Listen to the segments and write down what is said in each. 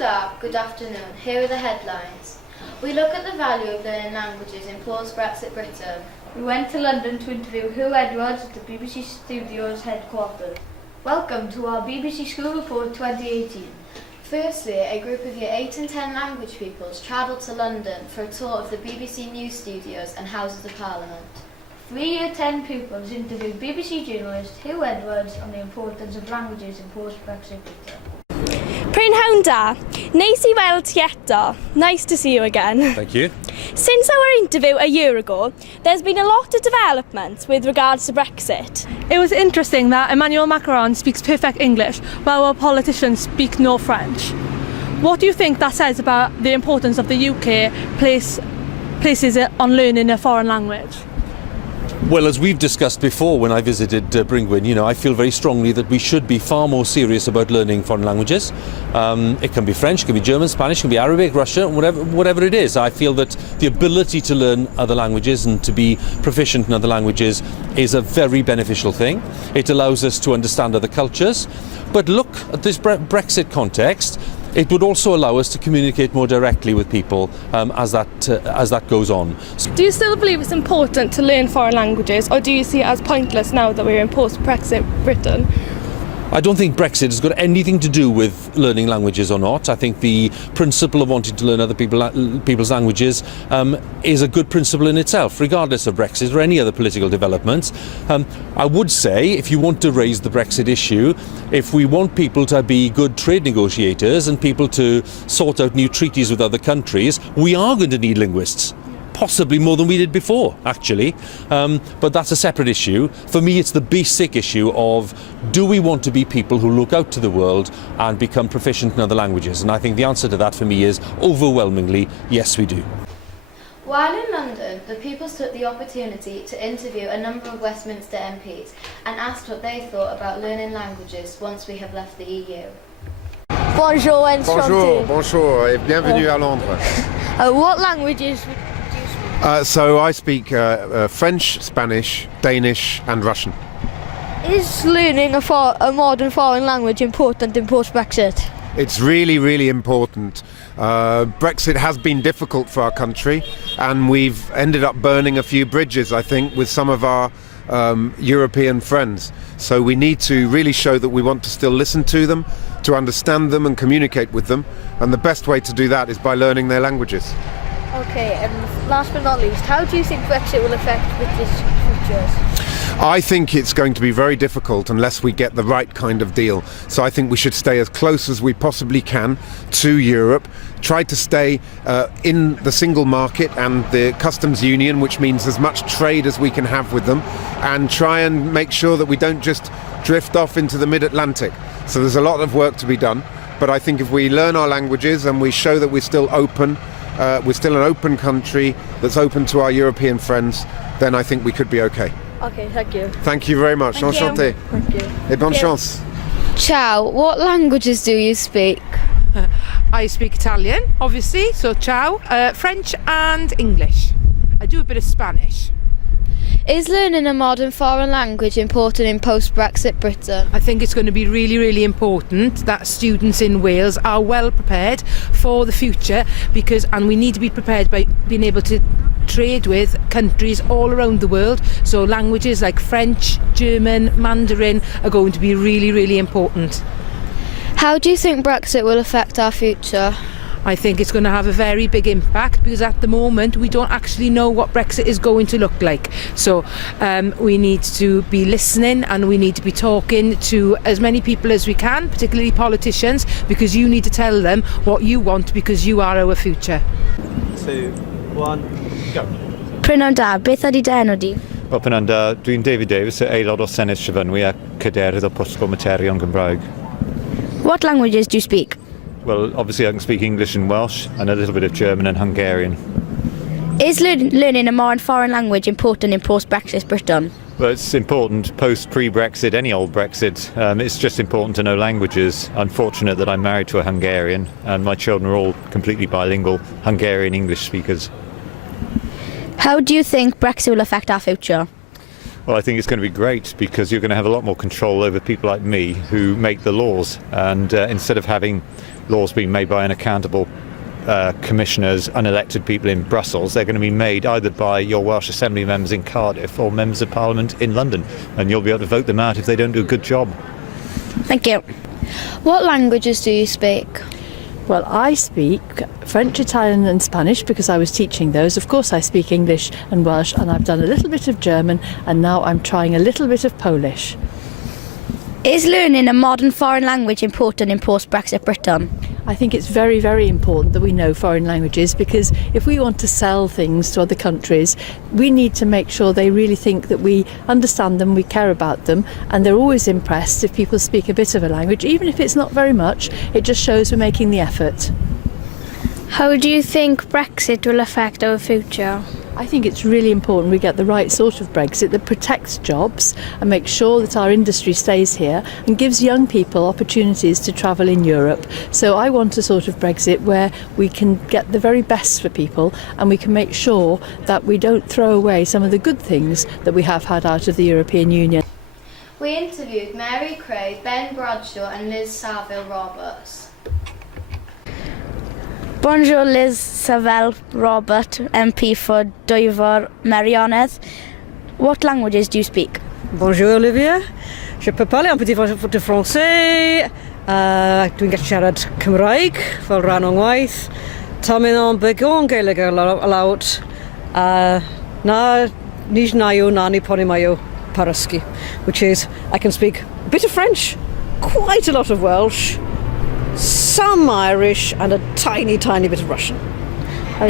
da, good afternoon. Here are the headlines. We look at the value of learning languages in post-Brexit Britain. We went to London to interview Hugh Edwards at the BBC Studios headquarters. Welcome to our BBC School Report 2018. Firstly, a group of Year 8 and 10 language pupils travelled to London for a tour of the BBC News Studios and Houses of Parliament. 3 Year 10 pupils interviewed BBC journalist Hugh Edwards on the importance of languages in post-Brexit Britain. Prynhawn da, neis I weld ti eto. Nice to see you again. Thank you. Since our interview a year ago, there's been a lot of developments with regards to Brexit. It was interesting that Emmanuel Macron speaks perfect English while our politicians speak no French. What do you think that says about the importance of the UK places it on learning a foreign language? Well, as we've discussed before when I visited Bringwyn, I feel very strongly that we should be far more serious about learning foreign languages. It can be French, it can be German, Spanish, it can be Arabic, Russian, whatever it is. I feel that the ability to learn other languages and to be proficient in other languages is a very beneficial thing. It allows us to understand other cultures. But look at this Brexit context. It would also allow us to communicate more directly with people as that goes on. Do you still believe it's important to learn foreign languages, or do you see it as pointless now that we're in post-Brexit Britain? I don't think Brexit has got anything to do with learning languages or not. I think the principle of wanting to learn other people's languages is a good principle in itself, regardless of Brexit or any other political developments. I would say, if you want to raise the Brexit issue, if we want people to be good trade negotiators and people to sort out new treaties with other countries, we are going to need linguists. Possibly more than we did before, actually. But that's a separate issue. For me, it's the basic issue of, do we want to be people who look out to the world and become proficient in other languages? And I think the answer to that for me is overwhelmingly, yes, we do. While in London, the pupils took the opportunity to interview a number of Westminster MPs and asked what they thought about learning languages once we have left the EU. Bonjour, enchanté. Bonjour et bienvenue à Londres. What languages do you speak? So I speak French, Spanish, Danish and Russian. Is learning a modern foreign language important in post-Brexit? It's really, really important. Brexit has been difficult for our country and we've ended up burning a few bridges, I think, with some of our European friends. So we need to really show that we want to still listen to them, to understand them and communicate with them. And the best way to do that is by learning their languages. Okay, and last but not least, how do you think Brexit will affect British futures? I think it's going to be very difficult unless we get the right kind of deal. So I think we should stay as close as we possibly can to Europe, try to stay in the single market and the customs union, which means as much trade as we can have with them, and try and make sure that we don't just drift off into the mid-Atlantic. So there's a lot of work to be done, but I think if we learn our languages and we show that we're still open, we're still an open country that's open to our European friends, then I think we could be okay. Okay, thank you. Thank you very much. Enchanté. Thank you. Et bonne chance. Ciao, what languages do you speak? I speak Italian, obviously, so ciao, French and English. I do a bit of Spanish. Is learning a modern foreign language important in post-Brexit Britain? I think it's going to be really, really important that students in Wales are well prepared for the future and we need to be prepared by being able to trade with countries all around the world. So languages like French, German, Mandarin are going to be really, really important. How do you think Brexit will affect our future? I think it's going to have a very big impact because at the moment we don't actually know what Brexit is going to look like. So we need to be listening and we need to be talking to as many people as we can, particularly politicians, because you need to tell them what you want because you are our future. 2, 1, go. Prynhawn da, beth ydy dy enw di? Wel, Prynhawn da, dwi'n David Davies, aelod o Senedd Trefynwy a cadeirydd o Pwllgol Materion Gymraeg. What languages do you speak? Well, obviously I can speak English and Welsh and a little bit of German and Hungarian. Is learning a modern foreign language important in post-Brexit Britain? Well, it's important post-pre-Brexit, any old Brexit. It's just important to know languages. I'm fortunate that I'm married to a Hungarian and my children are all completely bilingual Hungarian English speakers. How do you think Brexit will affect our future? Well, I think it's going to be great because you're going to have a lot more control over people like me who make the laws. And instead of having laws being made by unaccountable commissioners, unelected people in Brussels, they're going to be made either by your Welsh Assembly members in Cardiff or members of Parliament in London. And you'll be able to vote them out if they don't do a good job. Thank you. What languages do you speak? Well, I speak French, Italian and Spanish because I was teaching those. Of course I speak English and Welsh, and I've done a little bit of German, and now I'm trying a little bit of Polish. Is learning a modern foreign language important in post-Brexit Britain? I think it's very, very important that we know foreign languages, because if we want to sell things to other countries, we need to make sure they really think that we understand them, we care about them, and they're always impressed if people speak a bit of a language, even if it's not very much. It just shows we're making the effort. How do you think Brexit will affect our future? I think it's really important we get the right sort of Brexit that protects jobs and makes sure that our industry stays here and gives young people opportunities to travel in Europe. So I want a sort of Brexit where we can get the very best for people, and we can make sure that we don't throw away some of the good things that we have had out of the European Union. We interviewed Mary Craig, Ben Bradshaw and Liz Saville-Roberts. Bonjour, Liz Saville-Robert, MP for Dwyfor Meirionnydd. What languages do you speak? Bonjour, Olivia. Je peux parler un petit peu de français. Dwi'n gallu siarad Cymraeg fel rhan o'n waith. Tamen o'n bygon gaeleg lawt. Na nish nayo na ni poni mayo paraski, which is I can speak a bit of French, quite a lot of Welsh, some Irish and a tiny, tiny bit of Russian.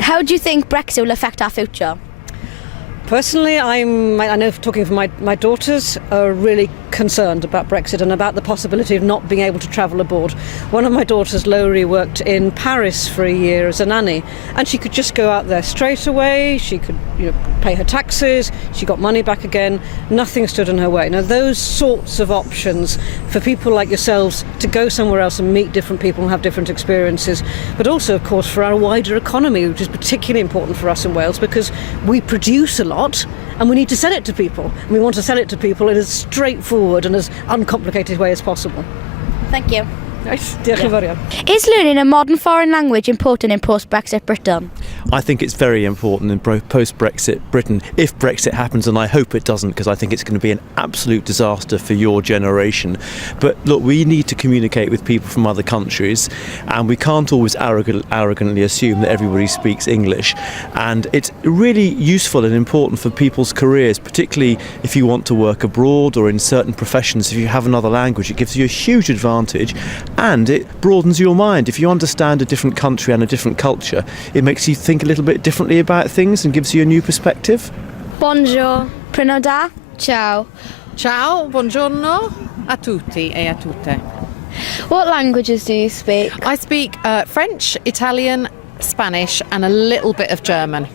How do you think Brexit will affect our future? Personally, I know talking for my daughters are really concerned about Brexit and about the possibility of not being able to travel abroad. One of my daughters, Lowry, worked in Paris for a year as a nanny, and she could just go out there straight away. She could pay her taxes, she got money back again, nothing stood in her way. Now those sorts of options for people like yourselves to go somewhere else and meet different people and have different experiences, but also of course for our wider economy, which is particularly important for us in Wales because we produce a lot and we need to sell it to people. And we want to sell it to people in as straightforward and as uncomplicated way as possible. Thank you. Nice. Diolch yn fawr iawn. Is learning a modern foreign language important in post-Brexit Britain? I think it's very important in post-Brexit Britain, if Brexit happens, and I hope it doesn't, because I think it's going to be an absolute disaster for your generation. But look, we need to communicate with people from other countries, and we can't always arrogantly assume that everybody speaks English. And it's really useful and important for people's careers, particularly if you want to work abroad or in certain professions. If you have another language, it gives you a huge advantage. And it broadens your mind. If you understand a different country and a different culture, it makes you think a little bit differently about things and gives you a new perspective. Bonjour. Pryno da? Ciao. Ciao, buongiorno a tutti e a tutte. What languages do you speak? I speak French, Italian, Spanish and a little bit of German.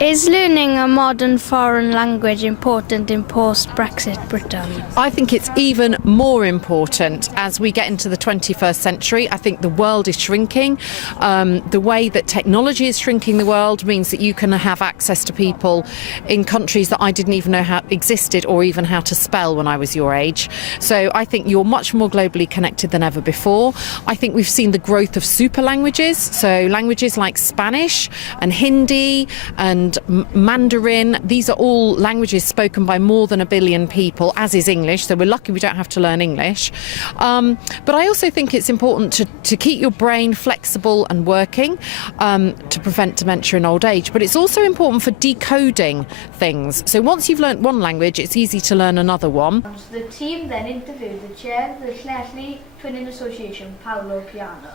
Is learning a modern foreign language important in post-Brexit Britain? I think it's even more important as we get into the 21st century. I think the world is shrinking. The way that technology is shrinking the world means that you can have access to people in countries that I didn't even know how existed or even how to spell when I was your age. So I think you're much more globally connected than ever before. I think we've seen the growth of super languages, so languages like Spanish and Hindi and Mandarin. These are all languages spoken by more than 1 billion people, as is English, so we're lucky we don't have to learn English. But I also think it's important to keep your brain flexible and working to prevent dementia in old age. But it's also important for decoding things. So once you've learnt one language, it's easy to learn another one. The team then interviewed the chair of the Llanelli Twinning Association, Paolo Piano.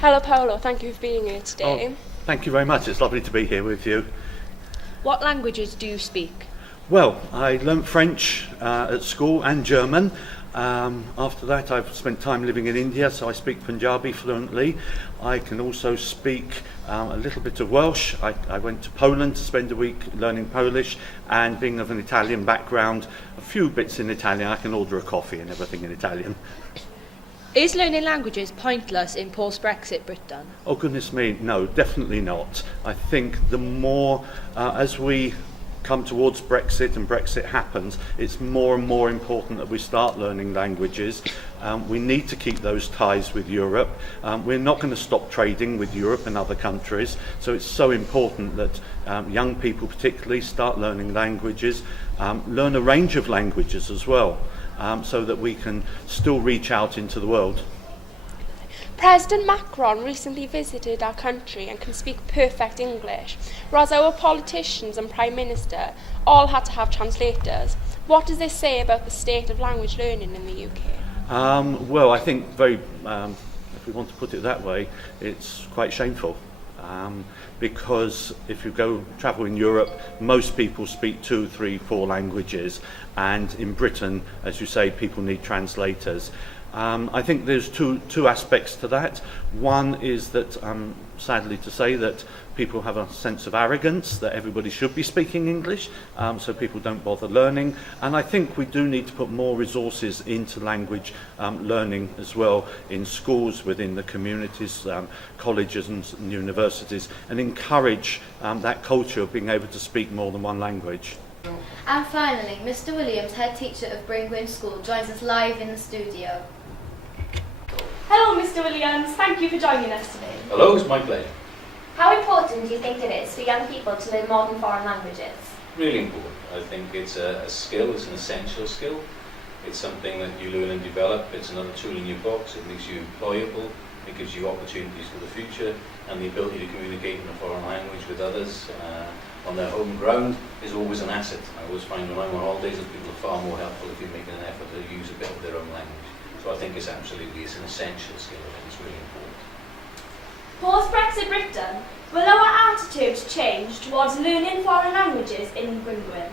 Hello Paolo, thank you for being here today. Oh, thank you very much, it's lovely to be here with you. What languages do you speak? Well, I learnt French at school and German. After that I've spent time living in India, so I speak Punjabi fluently. I can also speak a little bit of Welsh. I went to Poland to spend a week learning Polish, and being of an Italian background, a few bits in Italian. I can order a coffee and everything in Italian. Is learning languages pointless in post-Brexit Britain? Oh goodness me, no, definitely not. I think the more, as we come towards Brexit and Brexit happens, it's more and more important that we start learning languages. We need to keep those ties with Europe. We're not going to stop trading with Europe and other countries, so it's so important that young people particularly start learning languages, learn a range of languages as well, so that we can still reach out into the world. President Macron recently visited our country and can speak perfect English, whereas our politicians and Prime Minister all had to have translators. What does this say about the state of language learning in the UK? Well, I think if we want to put it that way, it's quite shameful. Because if you travel in Europe, most people speak 2, 3, 4 languages, and in Britain, as you say, people need translators. I think there's two aspects to that. One is that, sadly to say, that people have a sense of arrogance that everybody should be speaking English, so people don't bother learning. And I think we do need to put more resources into language learning as well in schools, within the communities, colleges and universities, and encourage that culture of being able to speak more than one language. And finally, Mr. Williams, head teacher of Bringwyn School, joins us live in the studio. Hello, Mr. Williams. Thank you for joining us today. Hello, it's my pleasure. How important do you think it is for young people to learn modern foreign languages? Really important. I think it's a skill, it's an essential skill. It's something that you learn and develop. It's another tool in your box. It makes you employable. It gives you opportunities for the future, and the ability to communicate in a foreign language with others on their home ground is always an asset. I always find when I'm on holidays that people are far more helpful if you're making an effort to use a bit of their own language. So I think it's an essential skill. I think it's really important. Post-Brexit Britain, will our attitudes change towards learning foreign languages in Bringwyn?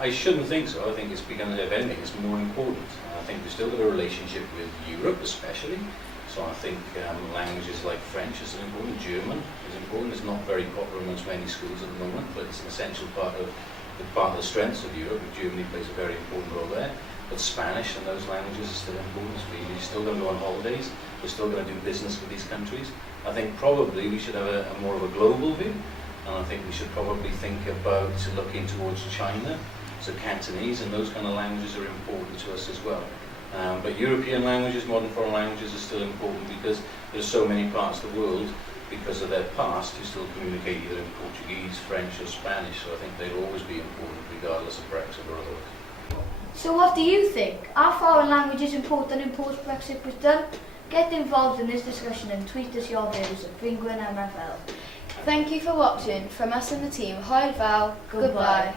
I shouldn't think so. I think it's becoming, if anything, it's more important. I think we've still got a relationship with Europe especially. So I think languages like French is important, German is important. It's not very popular amongst many schools at the moment, but it's an essential part of the strengths of Europe. Germany plays a very important role there. But Spanish and those languages are still important. We're still going to go on holidays. We're still going to do business with these countries. I think probably we should have a more of a global view, and I think we should probably think about looking towards China. So Cantonese and those kind of languages are important to us as well. But European languages, modern foreign languages, are still important because there's so many parts of the world, because of their past, who still communicate either in Portuguese, French or Spanish. So I think they'll always be important regardless of Brexit or otherwise. So what do you think? Are foreign languages important in post-Brexit Britain? Get involved in this discussion and tweet us your views at Bringwyn MFL. Thank you for watching. From us and the team, Hwyl Fawr, goodbye.